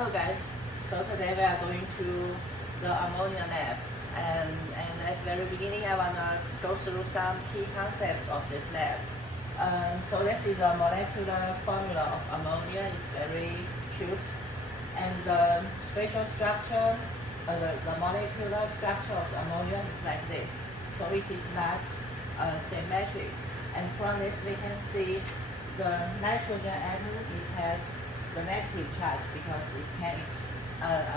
Hello guys, so today we are going to the Ammonia Lab, and at the very beginning I want to go through some key concepts of this lab. So this is a molecular formula of ammonia. It's very cute, and the spatial structure, the molecular structure of ammonia is like this. So it is not symmetric, and from this we can see the nitrogen atom, it has the negative charge because it can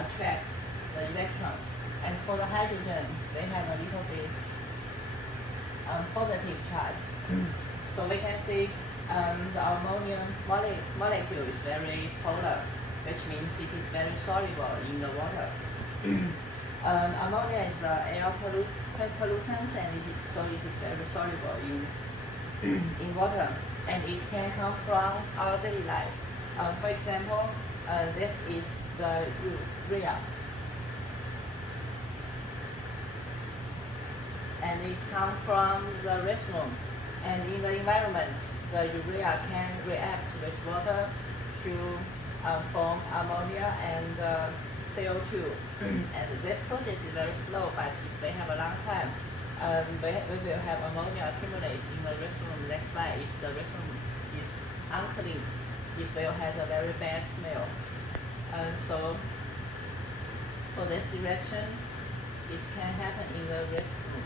attract the electrons, and for the hydrogen they have a little bit positive charge. So we can see the ammonia molecule is very polar, which means it is very soluble in the water. Ammonia is air pollutant, and so it is very soluble in water, and it can come from our daily life. For example, this is the urea, and it comes from the restroom. And in the environment, the urea can react with water to form ammonia and CO2. And this process is very slow, but if we have a long time, we will have ammonia accumulate in the restroom. That's why if the restroom is unclean, it will have a very bad smell. So for this reaction, it can happen in the restroom.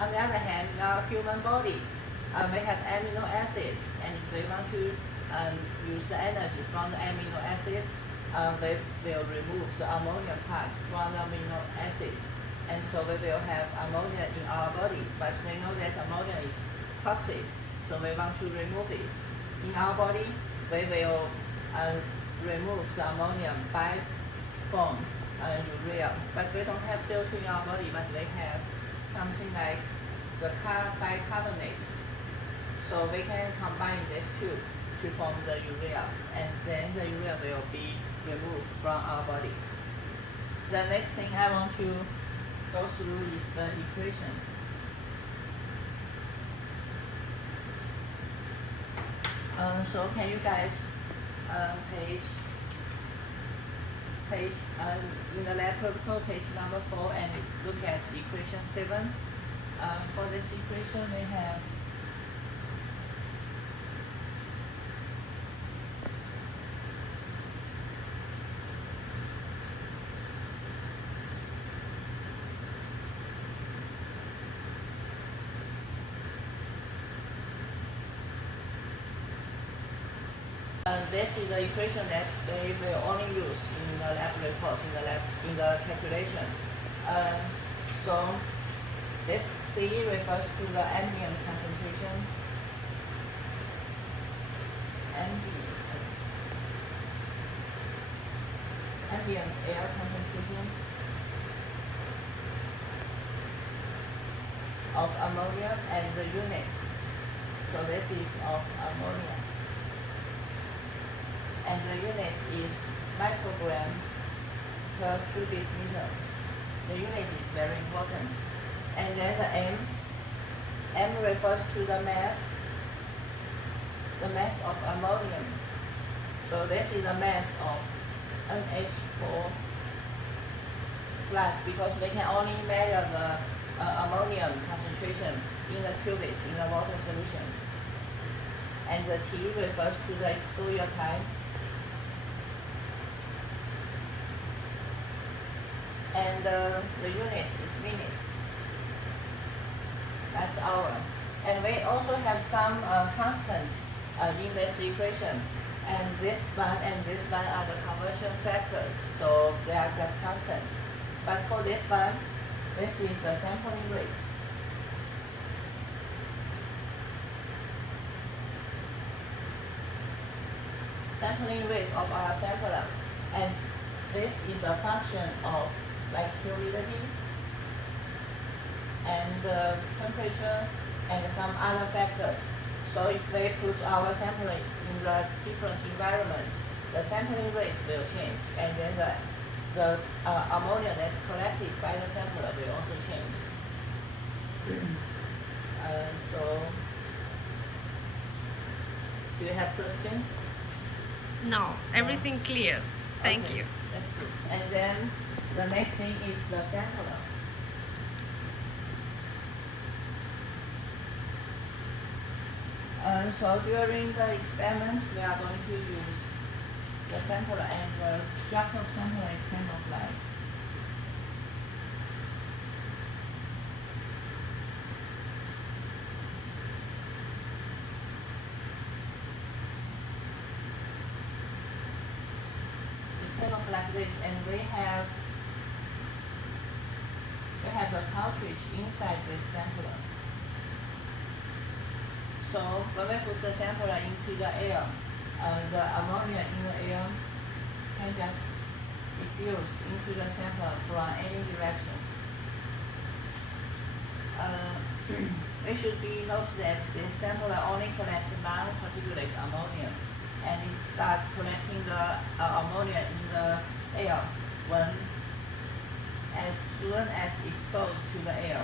On the other hand, in our human body, we have amino acids, and if we want to use the energy from the amino acids, they will remove the ammonia part from the amino acids, and so we will have ammonia in our body. But we know that ammonia is toxic, so we want to remove it. In our body, we will remove the ammonium by form urea, but we don't have CO2 in our body, but we have something like the bicarbonate. So we can combine these two to form the urea, and then the urea will be removed from our body. The next thing I want to go through is the equation. So can you guys in the lab protocol, page number 4, and look at equation 7. For this equation, we have this is the equation that they will only use in the lab report, in the calculation. So this C refers to the ambient concentration. Ambient air concentration of ammonia, and the unit. So this is of ammonia, and the unit is microgram per cubic meter. The unit is very important. And then the M refers to the mass of ammonium. So this is the mass of NH4 plus, because we can only measure the ammonium concentration in the cubits in the water solution. And the T refers to the exposure time. And the unit is minutes. That's hour. And we also have some constants in this equation. And this one are the conversion factors, so they are just constants. But for this one, this is the sampling rate. Sampling rate of our sampler. And this is a function of like humidity and temperature and some other factors. So if we put our sampling in the different environments, the sampling rates will change, and then the ammonia that's collected by the sampler will also change. So do you have questions? No, everything clear. Thank Okay, you. that's good. And then the next thing is the sampler. So during the experiments, we are going to use the sampler, and the structure of sampler is kind of like this, and we have the cartridge inside this sampler. So when we put the sampler into the air, the ammonia in the air can just diffuse into the sampler from any direction. It should be noted that this sampler only collects non-particulate ammonia, and it starts collecting the ammonia in the air as soon as exposed to the air.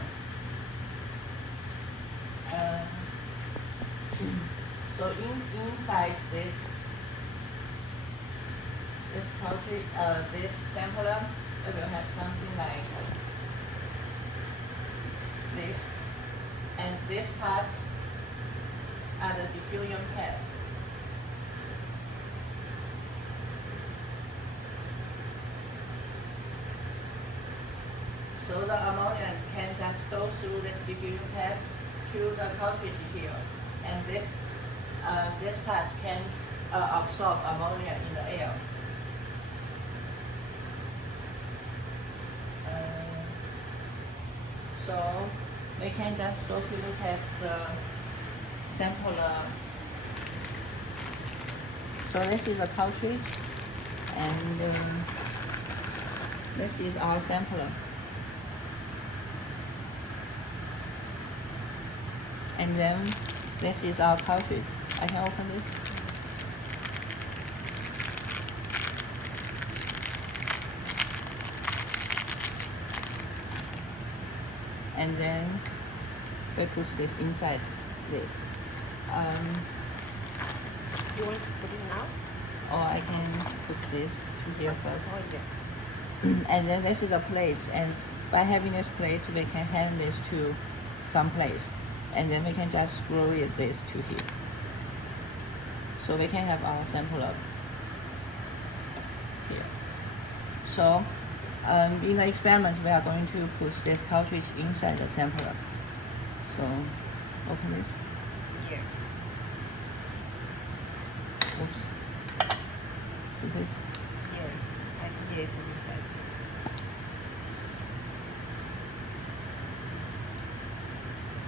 So inside this cartridge, this sampler, it will have something like this, and these parts are the diffusion pads. So the ammonia can just go through this diffusion pads to the cartridge here, and this part can absorb ammonia in the air. So we can just go to look at the sampler. So this is a cartridge, and this is our sampler. And then this is our cartridge. I can open this. And then we put this inside this. You want to put it now? Or I can put this to here first. Oh, yeah. And then this is a plate, and by having this plate, we can hang this to some place, and then we can just screw it this to here. So we can have our sampler here. So in the experiment, we are going to put this cartridge inside the sampler. So open this. Yeah. Oops. Put this. Yeah. I think it is on this side.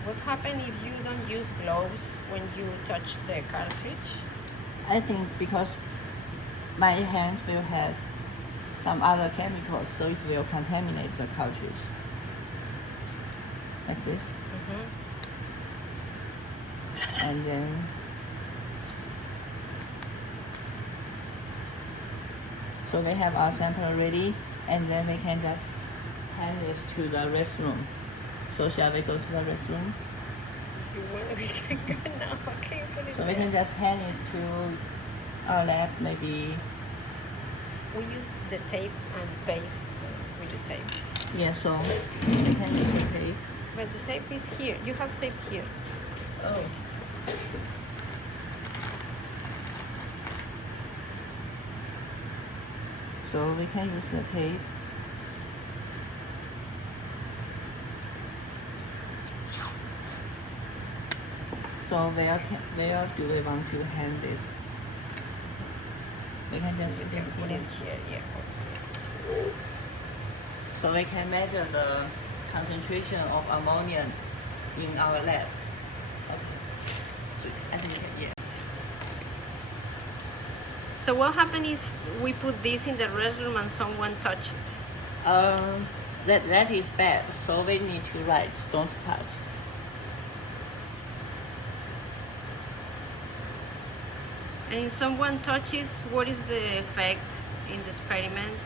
What happens if you don't use gloves when you touch the cartridge? I think because my hands will have some other chemicals, so it will contaminate the cartridge. Like this. And then so we have our sample ready, and then we can just hand this to the restroom. So shall we go to the restroom? You want we can go now. Okay, put it So we there. can just hand it to our lab, maybe. We use the tape and paste with the tape. Yeah, so we can use the tape. But the tape is here. You have tape here. Oh. So we can use the tape. So where do we want to hang this? We can just You can put it here. Yeah. So we can measure the concentration of ammonia in our lab. Okay. I think yeah. So what happens is we put this in the restroom and someone touch it. That is bad. So we need to write, don't touch. And if someone touches, what is the effect in the experiment?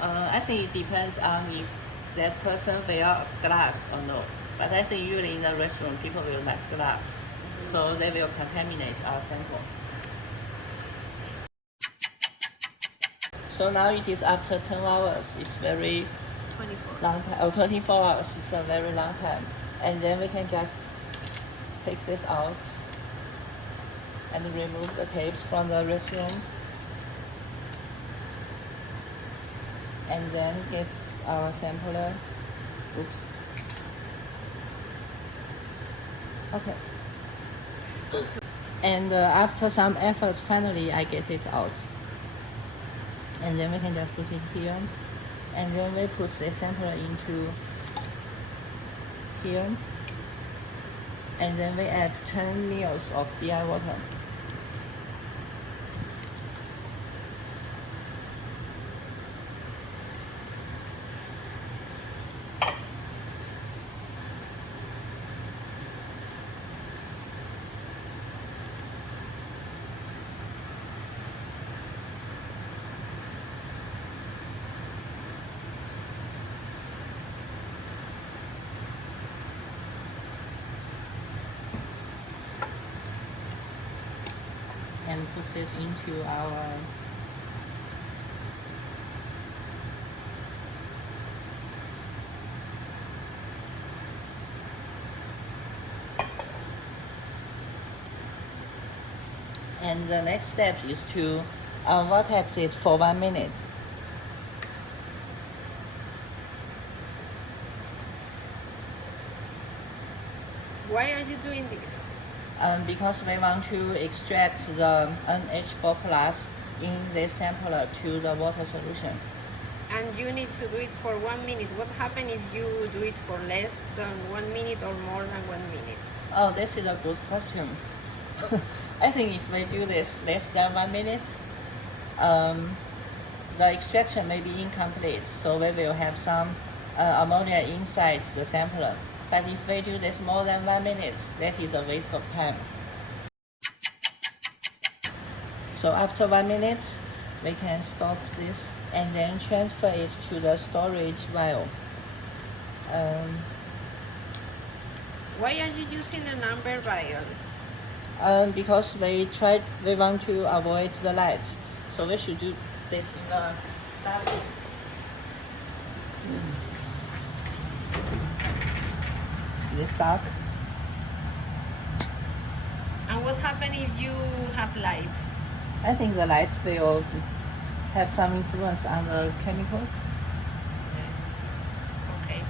I think it depends on if that person wear gloves or not. But I think usually in the restaurant, people will wear gloves. so they will contaminate our sample. So now it is after 10 hours. It's very 24. long time. Oh, 24 hours. It's a very long time. And then we can just take this out and remove the tapes from the resume. And then get our sampler. Oops. Okay. And after some efforts, finally I get it out. And then we can just put it here. And then we put the sampler into here. And then we add 10 ml of DI water. And put this into our and the next step is to vortex it for 1 minute. Why are you doing this? Because we want to extract the NH4 plus in this sampler to the water solution. And you need to do it for 1 minute. What happens if you do it for less than 1 minute or more than 1 minute? Oh, this is a good question. I think if we do this less than 1 minute, the extraction may be incomplete, so we will have some ammonia inside the sampler. But if we do this more than 1 minute, that is a waste of time. So after 1 minute, we can stop this and then transfer it to the storage vial. Why are you using an amber vial? Because we want to avoid the light, so we should do this in the dark room. This dark. And what happens if you have light? I think the light will have some influence on the chemicals. Okay.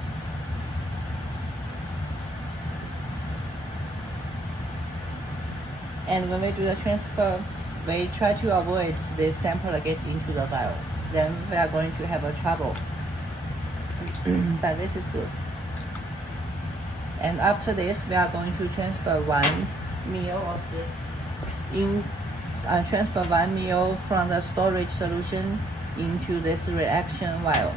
And when we do the transfer, we try to avoid this sample get into the vial. Then we are going to have a trouble. But this is good. And after this, we are going to transfer 1 ml of this transfer 1 ml from the storage solution into this reaction vial.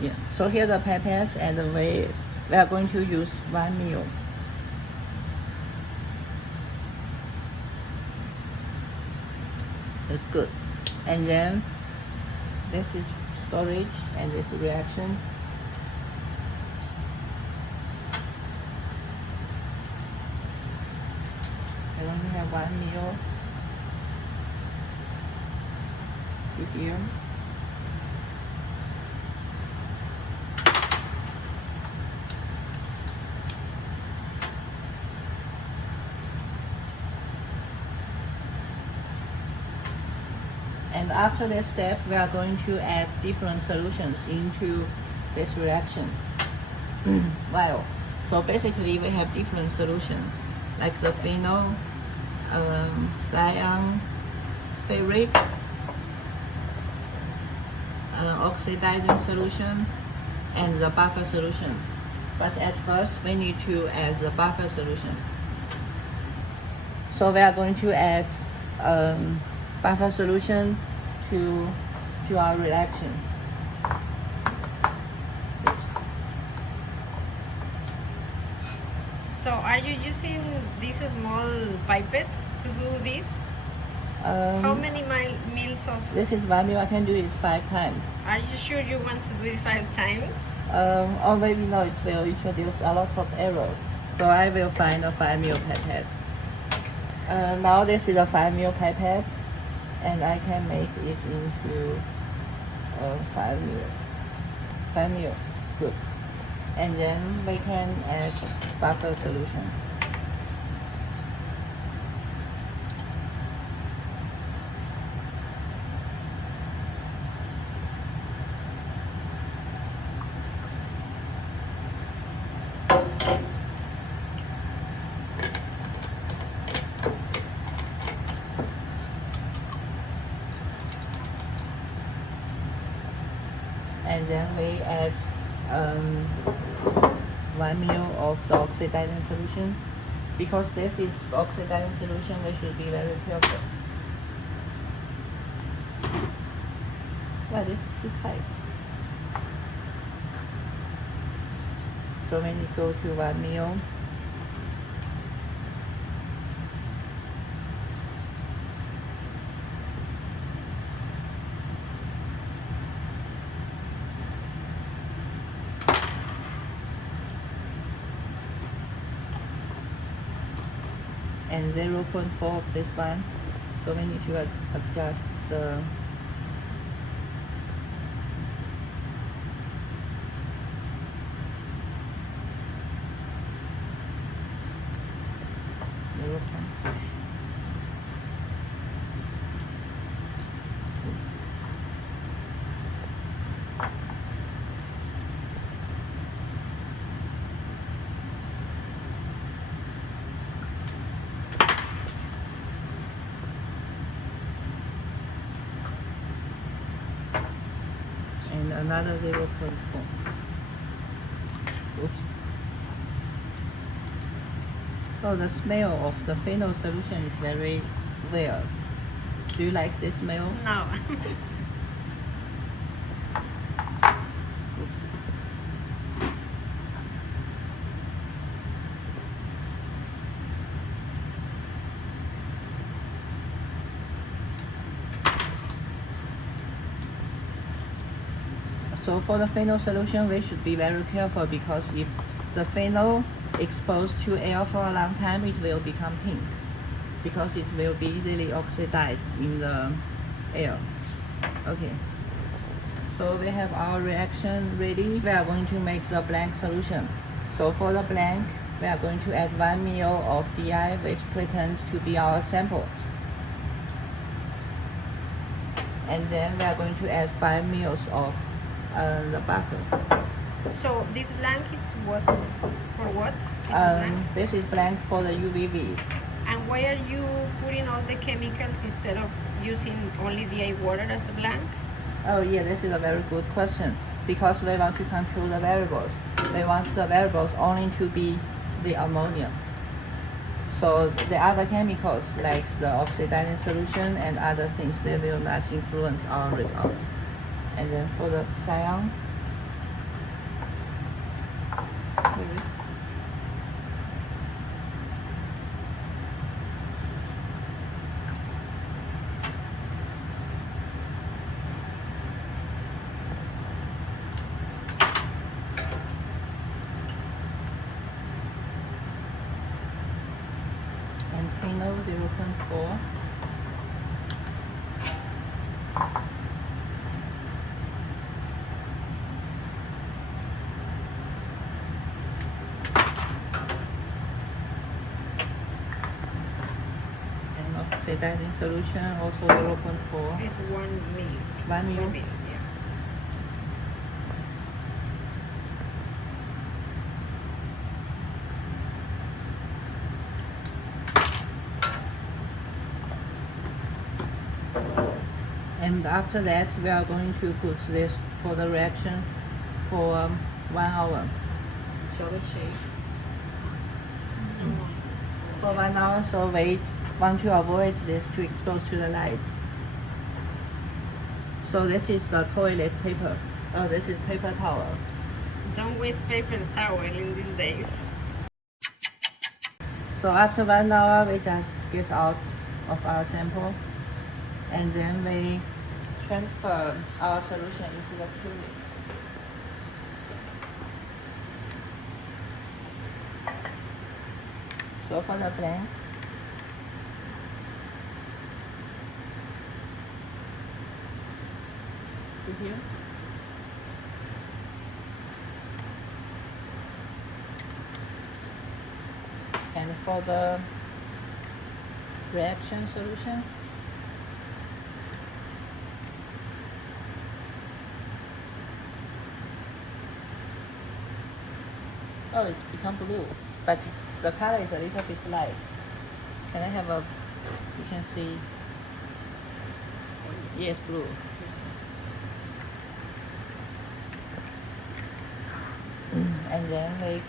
Yeah. So here the pipettes, and we are going to use 1 ml. It's good. And then this is storage and this reaction. I only have 1 ml to here. And after this step, we are going to add different solutions into this reaction vial. So basically, we have different solutions, like the phenol, cyan, ferric, oxidizing solution, and the buffer solution. But at first, we need to add the buffer solution. So we are going to add buffer solution to our reaction. Oops. So are you using this small pipette to do this? How many mils of... This is 1 ml. I can do it 5 times. Are you sure you want to do it 5 times? Or maybe no, it will introduce a lot of error. So I will find a 5 ml pipette. Now this is a 5 ml pipette, and I can make it into 5 ml. 5 ml, good. And then we can add buffer solution. And then we add 1 ml of the oxidizing solution. Because this is oxidizing solution, we should be very careful. Why this is too tight? So when you go to 1 ml, and 0.4 of this one. So we need to adjust the and another 0.4. Oops. Oh, the smell of the phenol solution is very weird. Do you like this smell? No. Oops. So for the phenol solution, we should be very careful because if the phenol exposed to air for a long time, it will become pink because it will be easily oxidized in the air. Okay. So we have our reaction ready. We are going to make the blank solution. So for the blank, we are going to add 1 ml of DI, which pretends to be our sample. And then we are going to add 5 ml of the buffer. So this blank is what? For what? Is blank? This is blank for the UVVs. And why are you putting all the chemicals instead of using only the water as a blank? Oh yeah, this is a very good question. Because we want to control the variables. We want the variables only to be the ammonia. So the other chemicals like the oxidizing solution and other things, they will not influence our results. And then for the cyan, and phenol 0.4. Oxidizing solution also 0.4. It's 1 mil. 1 ml. 1 mil, yeah. And after that, we are going to put this for the reaction for 1 hour. Shall we shake? For 1 hour, so we want to avoid this to expose to the light. So this is the toilet paper. Oh, this is paper towel. Don't waste paper towel in these days. So after 1 hour, we just get out of our sample, and then we transfer our solution into the cuvette. So for the blank, to here. And for the reaction solution, oh, it's become blue, but the color is a little bit light. Can I have a, you can see, yes, blue. And then we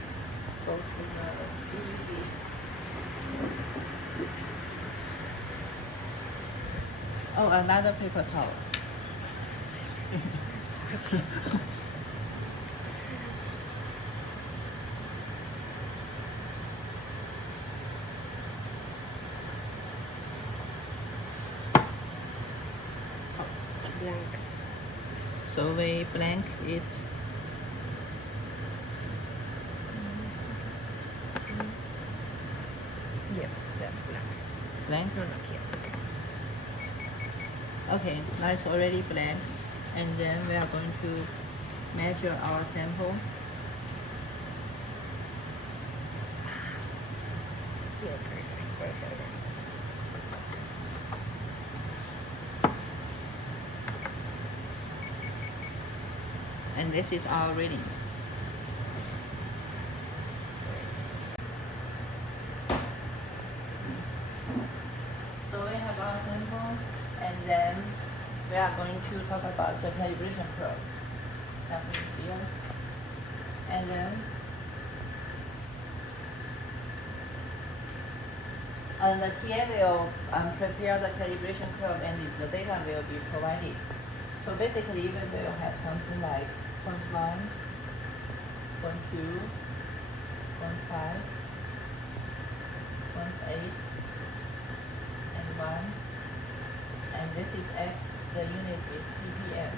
go to the DVD. Oh, another paper towel. Blank. So we blank it. Yep, that blank. Blank? No, not here. Okay, now it's already blanked. And then we are going to measure our sample. Yeah, right here. And this is our readings. So we have our sample, and then we are going to talk about the calibration curve. Happening here. And then the TA will prepare the calibration curve, and the data will be provided. So basically, we will have something like 0.1, 0.2, 0.5, 0.8, and 1. And this is X, the unit is ppm.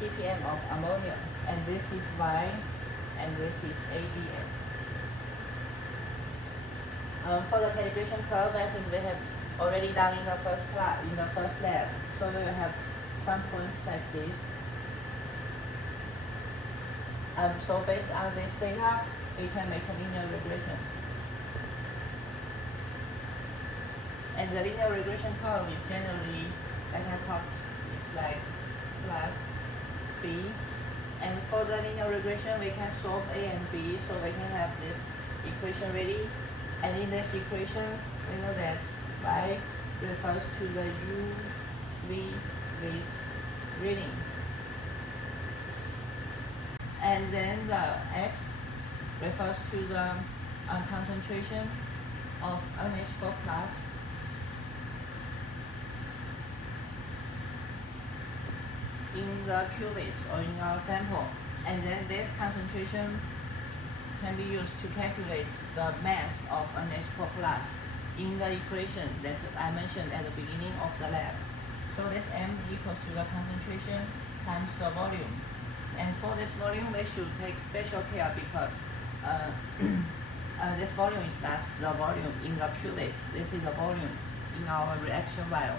ppm of ammonia. And this is Y, and this is ABS. For the calibration curve, I think we have already done in the first class, in the first lab. So we will have some points like this. So based on this data, we can make a linear regression. And the linear regression curve is generally, like I talked, it's like plus B. And for the linear regression, we can solve A and B, so we can have this equation ready. And in this equation, we know that Y refers to the UV with reading. And then the X refers to the concentration of NH4 plus in the cuvettes or in our sample. And then this concentration can be used to calculate the mass of NH4 plus in the equation that I mentioned at the beginning of the lab. So this M equals to the concentration times the volume. And for this volume, we should take special care because this volume is not the volume in the cuvettes. This is the volume in our reaction vial.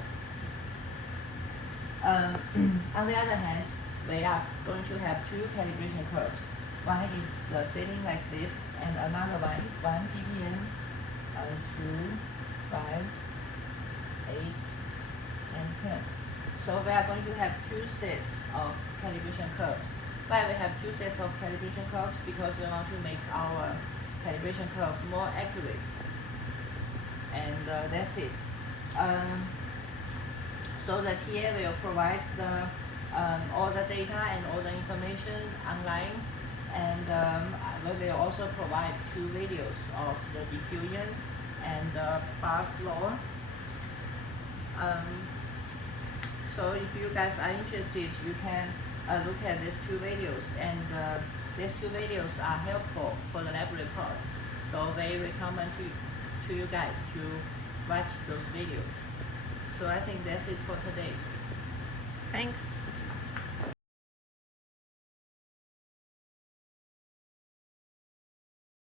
On the other hand, we are going to have two calibration curves. One is the setting like this, and another one, 1 ppm, 2, 5, 8, and 10. So we are going to have two sets of calibration curves. Why we have two sets of calibration curves? Because we want to make our calibration curve more accurate. And that's it. So the TA will provide all the data and all the information online, and we will also provide two videos of the diffusion and the Barr's law. So if you guys are interested, you can look at these two videos, and these two videos are helpful for the lab report. So they recommend to you guys to watch those videos. So I think that's it for today. Thanks.